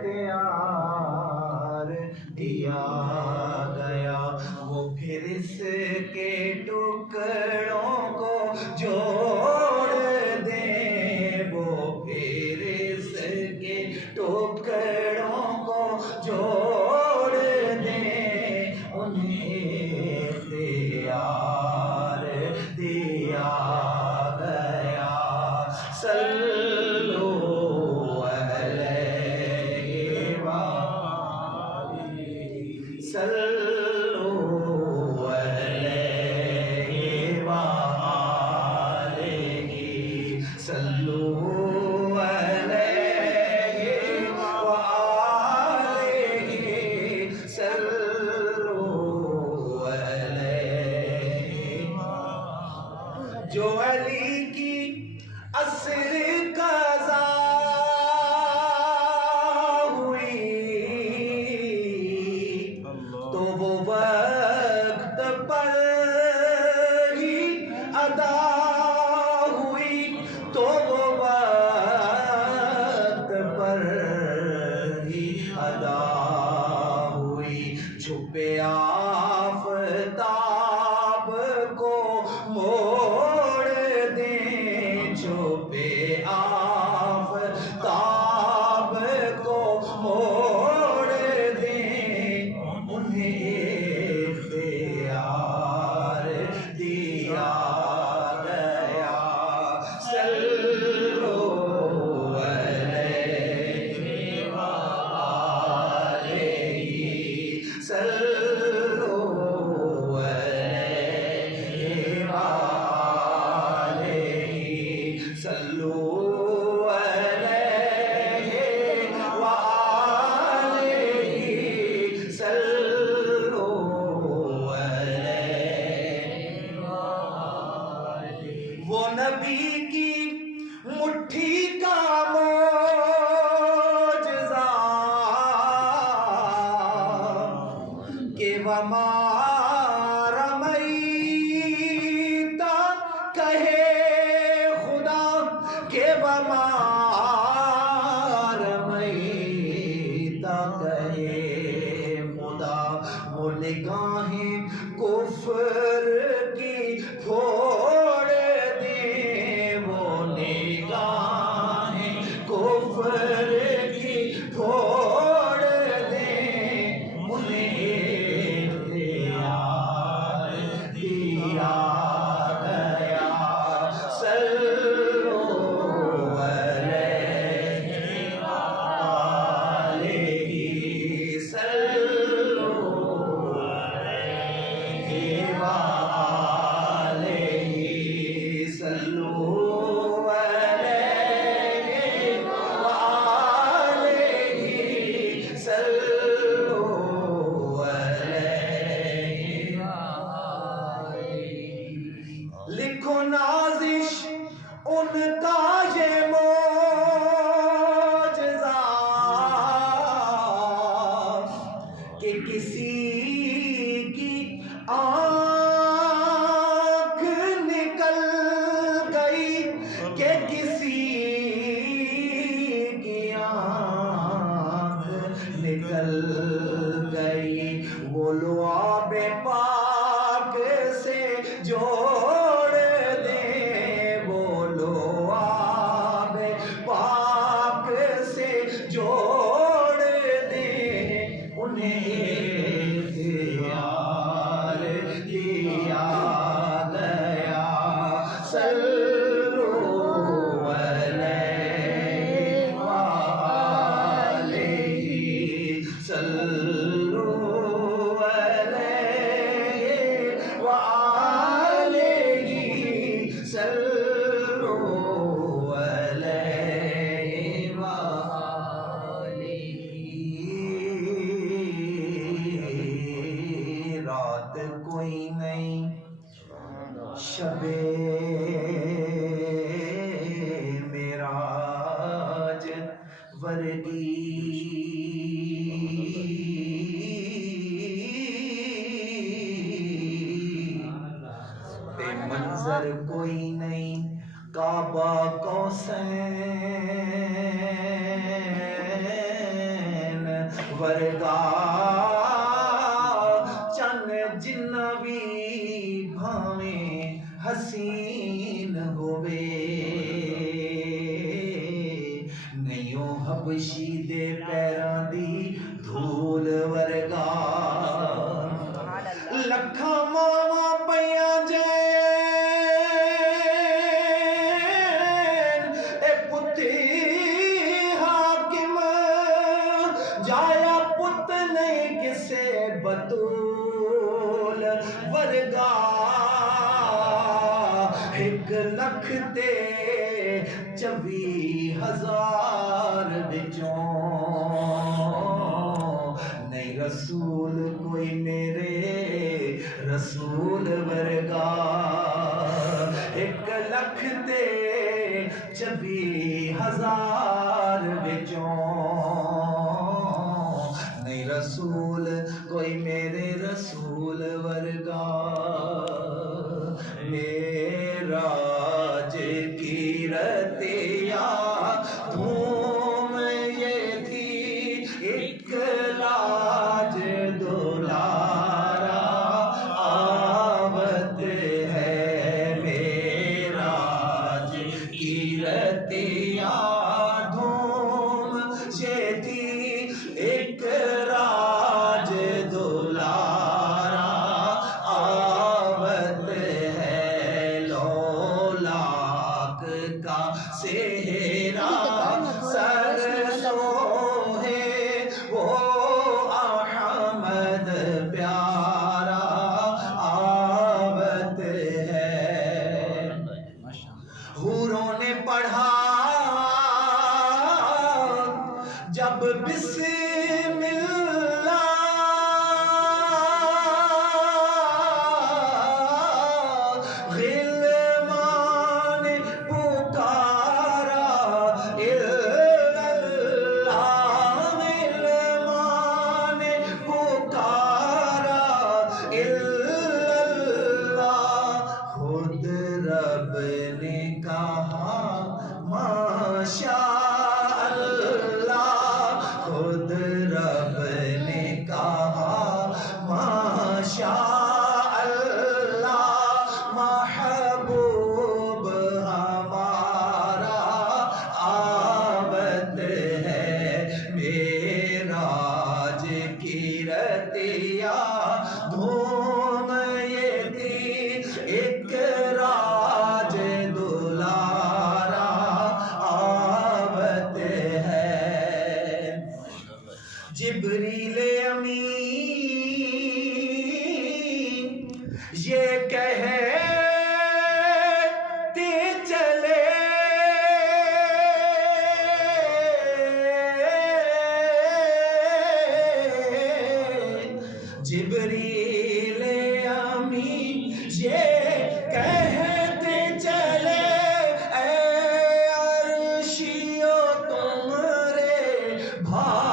اختیار دیا گیا، وہ پھر اس کے ٹکڑوں کو جوڑ دیں، وہ پھر اس کے ٹکڑوں کو جوڑ دیں، انہیں اختیار دیا گیا۔ صلو علیہ وآلہ، صلو علیہ وآلہ، صلو علیہ وآلہ، صلو علیہ وآلہ۔ جو علی کی عصر قضا ہوئی تو وہ وقت پر ہی ادا ہوئی، تو وہ وقت پر ہی ادا ہوئی۔ چھپے آفتاب کو موڑ دیں، چھپے آفتاب کو موڑ دیں، انہیں اختیار دیا گیا۔ صلو علیہ وآلہ، صلو علیہ وآلہ، صلو علیہ وآلہ، صلو علیہ وآلہ۔ وہ نبی کی مٹھی کا معجزہ کہ وما رمیت کہے خدا، کہ وما رمیت کہے خدا، وہ نگاہیں کفر کی پھوڑ دیں، وہ نگاہیں کفر کی پھوڑ دیں، انہیں اختیار دیا گیا۔ صلو علیہ وآلہ، صلو علیہ وآلہ، صلو علیہ وآلہ، صلو علیہ وآلہ۔ لکھو نازش ان کا یہ معجزہ کہ کسی کی آنکھ نکل گئی، کہ کسی کی آنکھ نکل گئی، وہ لعاب پاک سے جوڑ دیں، وہ لعاب پاک سے جوڑ دیں، انہیں اختیار دیا گیا۔ صلو علیہ وآلہ، صلو علیہ وآلہ، صلو علیہ وآلہ۔ رات کوئی نہیں شب معراج ورگی، بے منظر کوئی نہیں کعبہ کوثر ورگا چن جنہ بھی بھاویں حسین ہووے نیوں حبشی دے پیراں دی دھول ورگا لکھاں ماواں پیاں جین اے پتی حاکم جایا پت نہیں کسے بطول ورگا 1 لکھ تے 24,000 وچوں نہیں رسول کوئی میرے رسول ورگا 1 لکھ تے 24,000 وچوں نہیں رسول کوئی میرے رسول ورگا معراج کی رتیا دھوم یہ تھی 1 لاج دولارا آوت ہے معراج کی رتیا دھوم یہ تھی 1 راج دولارا آوت ہے لولاک کا سہرا سر سوہے وہ احمد پیارا آوت ہے حوروں نے پڑھا جب بسم اللہ غلمان پکارا الا اللہ غلمان پکارا الا اللہ خود رب نے کہا ماشاء اللہ خود رب نے کہا ماشاء اللہ محبوب ہمارا آوت ہے معراج کی رتیا دھوم یہ تھی 1 راج دولارا آوت ہے جبریل امین یہ کہتے چلے جبریل امین یہ کہتے چلے اے عرشیو تمہارے بھائی